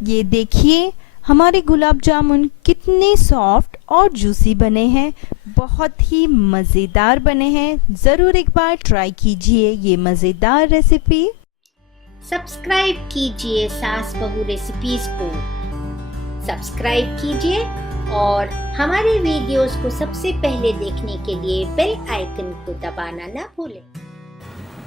ये देखिए हमारे गुलाब जामुन कितने सॉफ्ट और जूसी बने हैं, बहुत ही मज़ेदार बने हैं। ज़रूर एक बार ट्राई कीजिए ये मज़ेदार रेसिपी। सब्सक्राइब कीजिए सास बहू रेसिपीज को सब्सक्राइब कीजिए और हमारे वीडियोस को सबसे पहले देखने के लिए बेल आइकन को दबाना ना भूलें।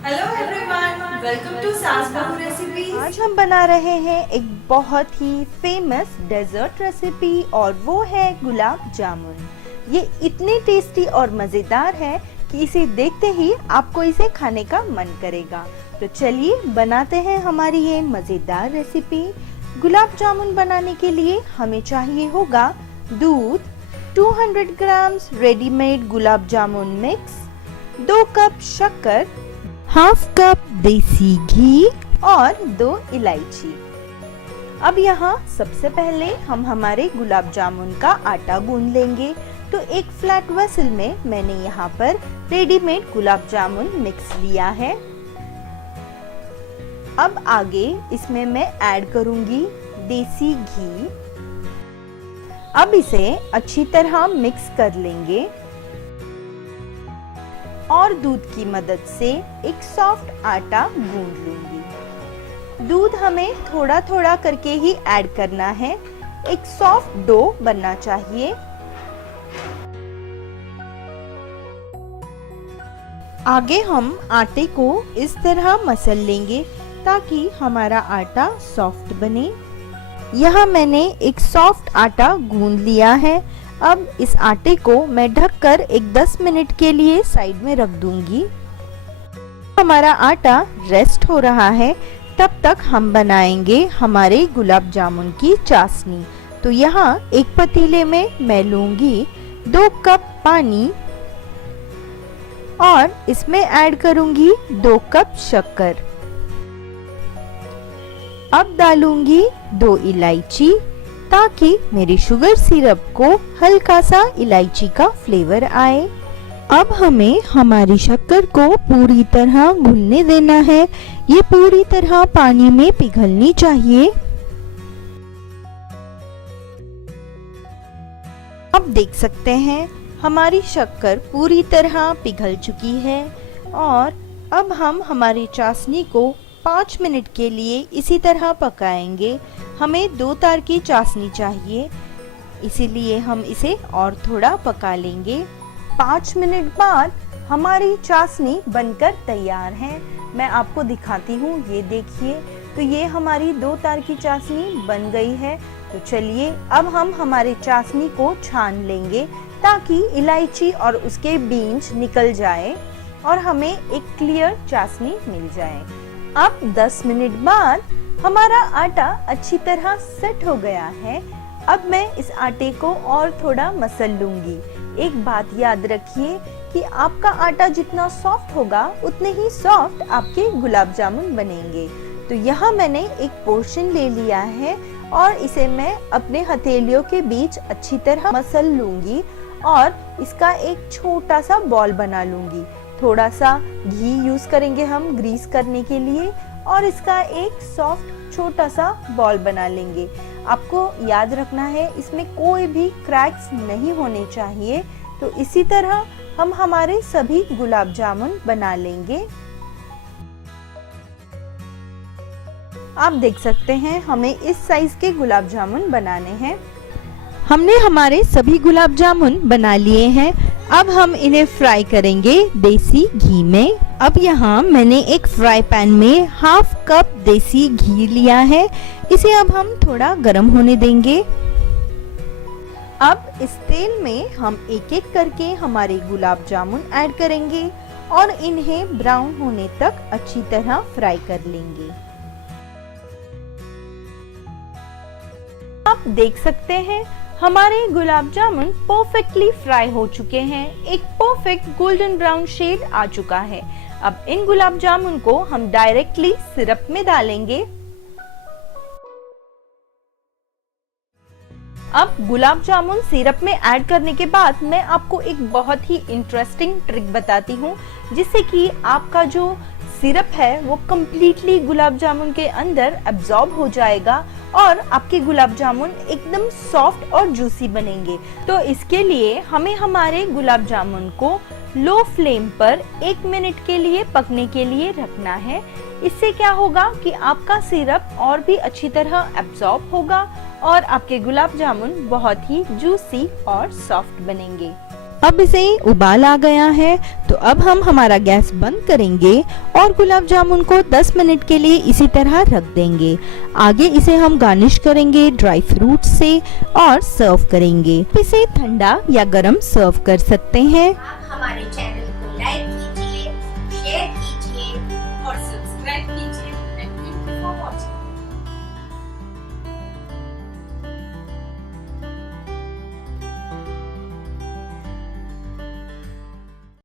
हेलो एवरीवन, वेलकम टू सास बहू रेसिपी। आज हम बना रहे हैं एक बहुत ही फेमस डेजर्ट रेसिपी और वो है गुलाब जामुन। ये इतने टेस्टी और मज़ेदार है कि इसे देखते ही आपको इसे खाने का मन करेगा। तो चलिए बनाते हैं हमारी ये मज़ेदार रेसिपी। गुलाब जामुन बनाने के लिए हमें चाहिए होगा दूध, 200 grams readymade gulab jamun mix, 2 cup शक्कर, हाफ कप देसी घी और 2 इलायची। अब यहाँ सबसे पहले हम हमारे गुलाब जामुन का आटा गूंद लेंगे। तो एक फ्लैट वेसल में मैंने यहाँ पर रेडीमेड गुलाब जामुन मिक्स लिया है। अब आगे इसमें मैं ऐड करूंगी देसी घी। अब इसे अच्छी तरह मिक्स कर लेंगे और दूध की मदद से एक सॉफ्ट आटा गूंद लूंगी। दूध हमें थोड़ा थोड़ा करके ही ऐड करना है, एक सॉफ्ट डो बनना चाहिए। आगे हम आटे को इस तरह मसल लेंगे ताकि हमारा आटा सॉफ्ट बने। यहाँ मैंने एक सॉफ्ट आटा गूंद लिया है। अब इस आटे को मैं ढककर एक 10 मिनट के लिए साइड में रख दूंगी। हमारा आटा रेस्ट हो रहा है, तब तक हम बनाएंगे हमारे गुलाब जामुन की चाशनी। तो यहाँ एक पतीले में मैं लूंगी 2 कप पानी और इसमें ऐड करूंगी 2 कप शक्कर। अब डालूंगी 2 इलायची ताकि मेरी शुगर सिरप को हल्का सा इलायची का फ्लेवर आए। अब हमें हमारी शक्कर को पूरी तरह घुलने देना है। ये पूरी तरह पानी में पिघलनी चाहिए। अब देख सकते हैं हमारी शक्कर पूरी तरह पिघल चुकी है और अब हम हमारी चाशनी को 5 मिनट के लिए इसी तरह पकाएंगे। हमें 2 तार की चाशनी चाहिए, इसीलिए हम इसे और थोड़ा पका लेंगे। 5 मिनट बाद हमारी चाशनी बनकर तैयार है। मैं आपको दिखाती हूँ, ये देखिए। तो ये हमारी 2 तार की चाशनी बन गई है। तो चलिए अब हम हमारे चाशनी को छान लेंगे ताकि इलायची और उसके बीज निकल जाए और हमें एक क्लियर चाशनी मिल जाए। अब 10 मिनट बाद हमारा आटा अच्छी तरह सेट हो गया है। अब मैं इस आटे को और थोड़ा मसल लूंगी। एक बात याद रखिए कि आपका आटा जितना सॉफ्ट होगा उतने ही सॉफ्ट आपके गुलाब जामुन बनेंगे। तो यहाँ मैंने एक पोर्शन ले लिया है और इसे मैं अपने हथेलियों के बीच अच्छी तरह मसल लूंगी और इसका एक छोटा सा बॉल बना लूंगी। थोड़ा सा घी यूज करेंगे हम ग्रीस करने के लिए और इसका एक सॉफ्ट छोटा सा बॉल बना लेंगे। आपको याद रखना है इसमें कोई भी क्रैक्स नहीं होने चाहिए। तो इसी तरह हम हमारे सभी गुलाब जामुन बना लेंगे। आप देख सकते हैं हमें इस साइज के गुलाब जामुन बनाने हैं। हमने हमारे सभी गुलाब जामुन बना लिए हैं। अब हम इन्हें फ्राई करेंगे देसी घी में। अब यहाँ मैंने एक फ्राई पैन में हाफ कप देसी घी लिया है। इसे अब हम थोड़ा गर्म होने देंगे। अब इस तेल में हम एक एक करके हमारे गुलाब जामुन ऐड करेंगे और इन्हें ब्राउन होने तक अच्छी तरह फ्राई कर लेंगे। आप देख सकते हैं हमारे गुलाब जामुन परफेक्टली फ्राई हो चुके हैं। एक परफेक्ट गोल्डन ब्राउन शेड आ चुका है। अब इन गुलाब जामुन को हम डायरेक्टली सिरप में डालेंगे। अब गुलाब जामुन सिरप में ऐड करने के बाद मैं आपको एक बहुत ही इंटरेस्टिंग ट्रिक बताती हूँ जिससे कि आपका जो सिरप है वो कम्प्लीटली गुलाब जामुन के अंदर एब्जॉर्ब हो जाएगा और आपके गुलाब जामुन एकदम सॉफ्ट और जूसी बनेंगे। तो इसके लिए हमें हमारे गुलाब जामुन को लो फ्लेम पर 1 मिनट के लिए पकने के लिए रखना है। इससे क्या होगा कि आपका सिरप और भी अच्छी तरह एब्जॉर्ब होगा और आपके गुलाब जामुन बहुत ही जूसी और सॉफ्ट बनेंगे। अब इसे उबाल आ गया है तो अब हम हमारा गैस बंद करेंगे और गुलाब जामुन को 10 मिनट के लिए इसी तरह रख देंगे। आगे इसे हम गार्निश करेंगे ड्राई फ्रूट से और सर्व करेंगे। इसे ठंडा या गरम सर्व कर सकते हैं। आप हमारे चैनल